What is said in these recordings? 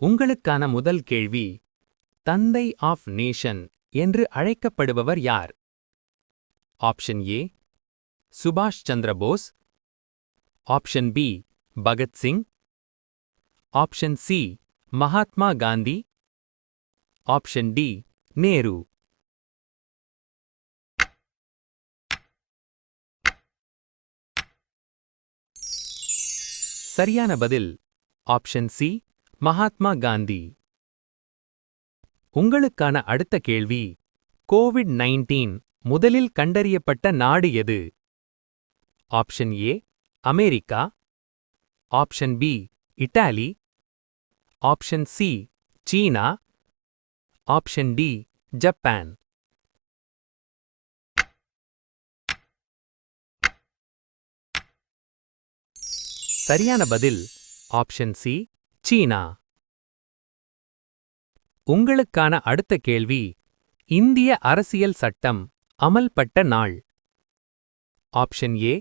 உங்களுக்கான முதல் கேள்வி, தந்தை ஆஃப் நேஷன் என்று அழைக்கப்படுபவர் யார்? ஆப்ஷன் ஏ சுபாஷ் Chandra Bose, option B Bhagat Singh, option C Mahatma Gandhi, option D Nehru. சரியான பதில் ஆப்ஷன் சி மகாத்மா காந்தி. உங்களுக்கான அடுத்த கேள்வி, கோவிட்-19 முதலில் கண்டறியப்பட்ட நாடு எது? Option A America, option B Italy, option C சீனா, ஆப்ஷன் டி ஜப்பான். சரியான பதில் ஆப்ஷன் சி சீனா. உங்களுக்கான அடுத்த கேள்வி, இந்திய அரசியல் சட்டம் அமல்பட்ட நாள். Option A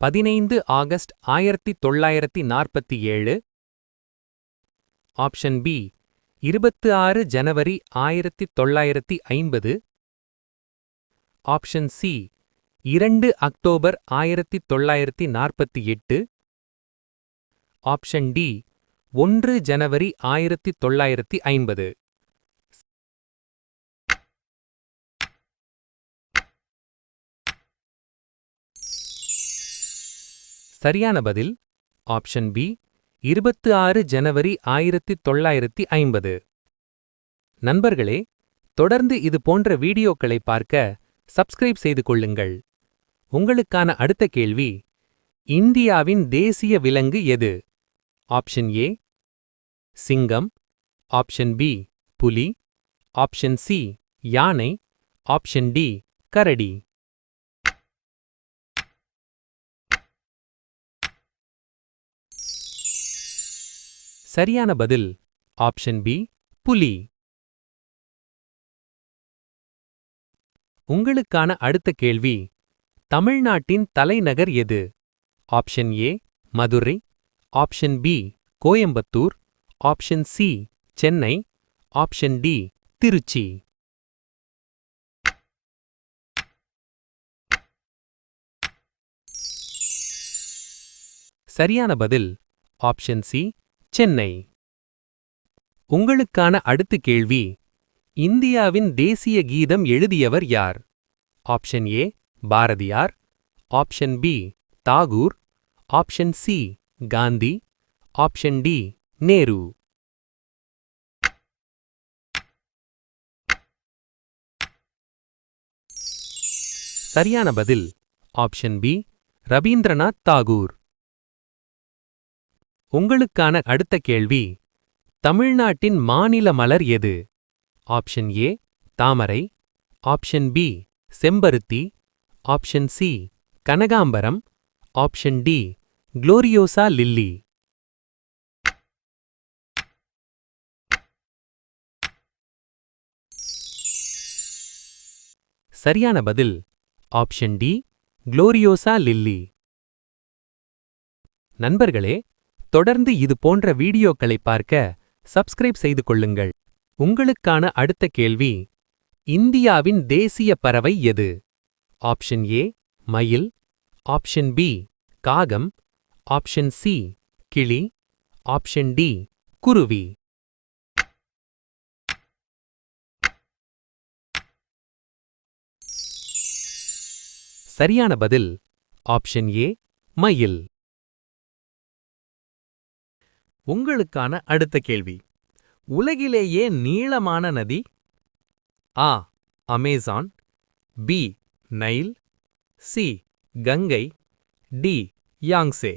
15 August 1947, option B 26 ஜனவரி 1950, option C 2 October 1948, option D 1 ஜனவரி 1950. சரியான பதில் ஆப்ஷன் பி 26 ஜனவரி 1950. நண்பர்களே, தொடர்ந்து இது போன்ற வீடியோக்களை பார்க்க சப்ஸ்கிரைப் செய்து கொள்ளுங்கள். உங்களுக்கான அடுத்த கேள்வி, இந்தியாவின் தேசிய விலங்கு எது? ஆப்ஷன் ஏ சிங்கம், ஆப்ஷன் பி புலி, ஆப்ஷன் சி யானை, ஆப்ஷன் டி கரடி. சரியான பதில் ஆப்ஷன் பி புலி. உங்களுக்கான அடுத்த கேள்வி, தமிழ்நாட்டின் தலைநகர் எது? Option A Madurai, option B Coimbatore, option C Chennai, option D Tiruchi. சரியான பதில் ஆப்ஷன் சி சென்னை. உங்களுக்கான அடுத்த கேள்வி, இந்தியாவின் தேசிய கீதம் எழுதியவர் யார்? Option A Bharathiyar, option B Tagore, option C Gandhi, option D Nehru. சரியான பதில் ஆப்ஷன் பி ரவீந்திரநாத் தாகூர். உங்களுக்கான அடுத்த கேள்வி, தமிழ்நாட்டின் மாநில மலர் எது? ஆப்ஷன் ஏ தாமரை, ஆப்ஷன் பி செம்பருத்தி, ஆப்ஷன் சி கனகாம்பரம், ஆப்ஷன் டி குளோரியோசா லில்லி. சரியான பதில் ஆப்ஷன் டி குளோரியோசா லில்லி. நண்பர்களே, தொடர்ந்து இது போன்ற வீடியோக்களை பார்க்க சப்ஸ்கிரைப் செய்து கொள்ளுங்கள். உங்களுக்கான அடுத்த கேள்வி, இந்தியாவின் தேசிய பறவை எது? ஆப்ஷன் ஏ மயில், ஆப்ஷன் பி காகம், ஆப்ஷன் சி கிளி, ஆப்ஷன் டி குருவி. சரியான பதில் ஆப்ஷன் ஏ மயில். உங்களுக்கான அடுத்த கேள்வி, உலகிலேயே நீளமான நதி? A Amazon, B Nile, C Ganga, D Yangtze.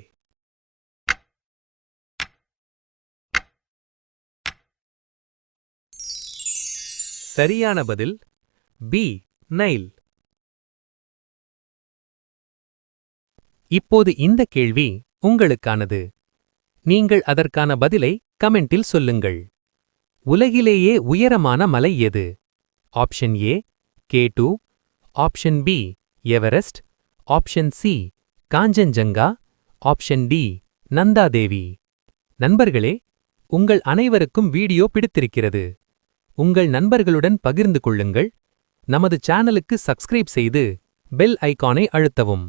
சரியான பதில் பி நைல். இப்போது இந்த கேள்வி உங்களுக்கானது. நீங்கள் அதற்கான பதிலை கமெண்டில் சொல்லுங்கள். உலகிலேயே உயரமான மலை எது? Option A K2, option B Everest, option C Kanchenjunga, option D Nanda Devi. நண்பர்களே, உங்கள் அனைவருக்கும் வீடியோ பிடித்திருக்கிறது. உங்கள் நண்பர்களுடன் பகிர்ந்து கொள்ளுங்கள். நமது சேனலுக்கு சப்ஸ்கிரைப் செய்து பெல் ஐகானை அழுத்தவும்.